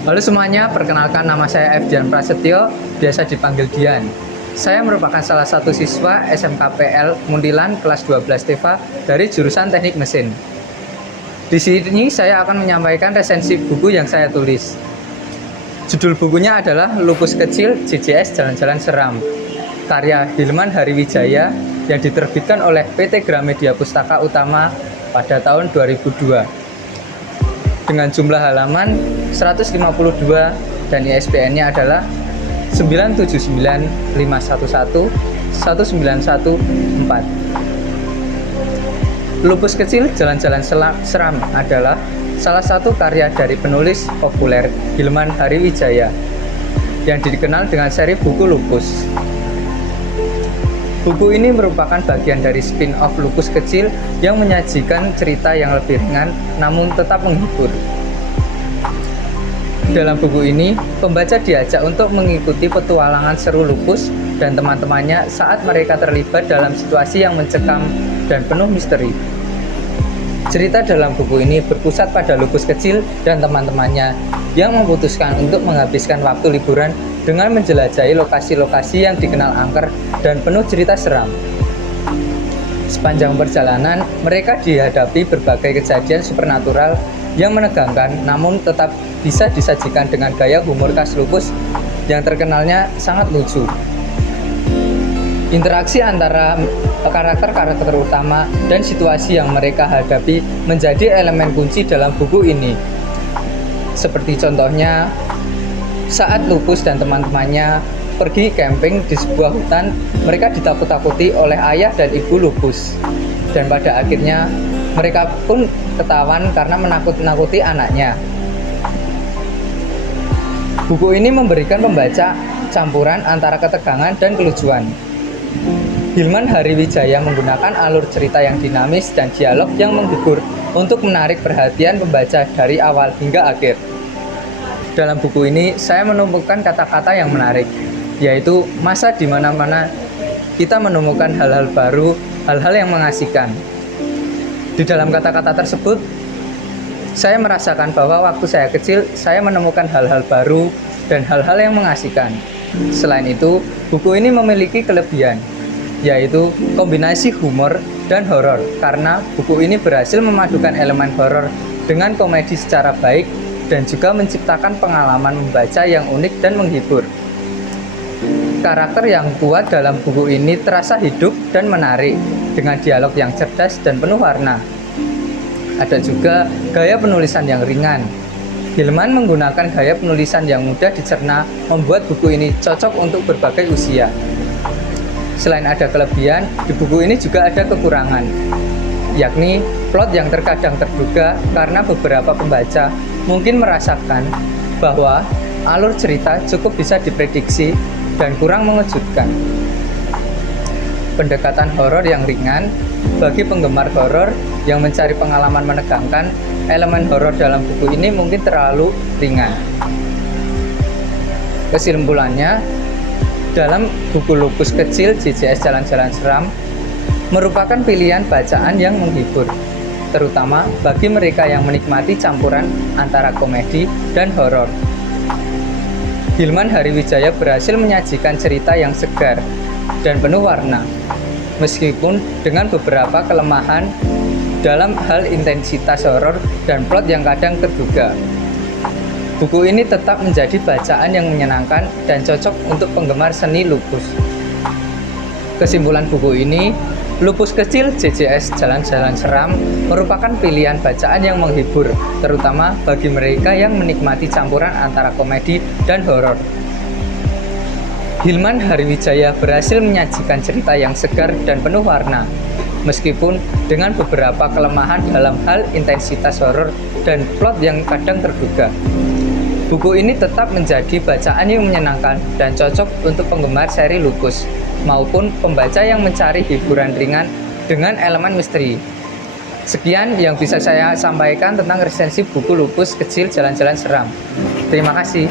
Halo semuanya, perkenalkan nama saya Efdian Prasetyo, biasa dipanggil Dian. Saya merupakan salah satu siswa SMKPL Muntilan kelas 12 TEVA dari jurusan Teknik Mesin. Di sini saya akan menyampaikan resensi buku yang saya tulis. Judul bukunya adalah Lupus Kecil JJS Jalan-Jalan Seram, karya Hilman Hariwijaya yang diterbitkan oleh PT Gramedia Pustaka Utama pada tahun 2002. Dengan jumlah halaman 152 dan ISBN-nya adalah 97951111914. Lupus Kecil Jalan-Jalan Seram adalah salah satu karya dari penulis populer Hilman Hariwijaya yang dikenal dengan seri buku Lupus. Buku ini merupakan bagian dari spin-off Lupus Kecil yang menyajikan cerita yang lebih ringan namun tetap menghibur. Dalam buku ini, pembaca diajak untuk mengikuti petualangan seru Lupus dan teman-temannya saat mereka terlibat dalam situasi yang mencekam dan penuh misteri. Cerita dalam buku ini berpusat pada Lupus Kecil dan teman-temannya yang memutuskan untuk menghabiskan waktu liburan dengan menjelajahi lokasi-lokasi yang dikenal angker dan penuh cerita seram. Sepanjang perjalanan, mereka dihadapi berbagai kejadian supernatural yang menegangkan namun tetap bisa disajikan dengan gaya humor khas Lupus yang terkenalnya sangat lucu. Interaksi antara karakter-karakter utama dan situasi yang mereka hadapi menjadi elemen kunci dalam buku ini. Seperti contohnya, saat Lupus dan teman-temannya pergi camping di sebuah hutan, mereka ditakut-takuti oleh ayah dan ibu Lupus. Dan pada akhirnya, mereka pun ketahuan karena menakut-nakuti anaknya. Buku ini memberikan pembaca campuran antara ketegangan dan kelucuan. Hilman Hariwijaya menggunakan alur cerita yang dinamis dan dialog yang menghibur untuk menarik perhatian pembaca dari awal hingga akhir. Dalam buku ini, saya menemukan kata-kata yang menarik, yaitu masa di mana-mana kita menemukan hal-hal baru, hal-hal yang mengasihkan. Di dalam kata-kata tersebut, saya merasakan bahwa waktu saya kecil, saya menemukan hal-hal baru dan hal-hal yang mengasihkan. Selain itu, buku ini memiliki kelebihan, yaitu kombinasi humor dan horor, karena buku ini berhasil memadukan elemen horor dengan komedi secara baik dan juga menciptakan pengalaman membaca yang unik dan menghibur. Karakter yang kuat dalam buku ini terasa hidup dan menarik dengan dialog yang cerdas dan penuh warna. Ada juga gaya penulisan yang ringan. Hilman menggunakan gaya penulisan yang mudah dicerna, membuat buku ini cocok untuk berbagai usia. Selain ada kelebihan, di buku ini juga ada kekurangan, yakni plot yang terkadang terduga karena beberapa pembaca mungkin merasakan bahwa alur cerita cukup bisa diprediksi dan kurang mengejutkan. Pendekatan horor yang ringan bagi penggemar horor yang mencari pengalaman menegangkan, elemen horor dalam buku ini mungkin terlalu ringan. Kesimpulannya, dalam buku Lupus Kecil JJS Jalan-Jalan Seram merupakan pilihan bacaan yang menghibur, terutama bagi mereka yang menikmati campuran antara komedi dan horor. Hilman Hariwijaya berhasil menyajikan cerita yang segar dan penuh warna, meskipun dengan beberapa kelemahan dalam hal intensitas horor dan plot yang kadang terduga. Buku ini tetap menjadi bacaan yang menyenangkan dan cocok untuk penggemar seni lupus. Kesimpulan buku ini, Lupus Kecil JJS Jalan-Jalan Seram merupakan pilihan bacaan yang menghibur, terutama bagi mereka yang menikmati campuran antara komedi dan horor. Hilman Hariwijaya berhasil menyajikan cerita yang segar dan penuh warna, meskipun dengan beberapa kelemahan dalam hal intensitas horor dan plot yang kadang terduga. Buku ini tetap menjadi bacaan yang menyenangkan dan cocok untuk penggemar seri Lupus maupun pembaca yang mencari hiburan ringan dengan elemen misteri. Sekian yang bisa saya sampaikan tentang resensi buku Lupus Kecil Jalan-Jalan Seram. Terima kasih.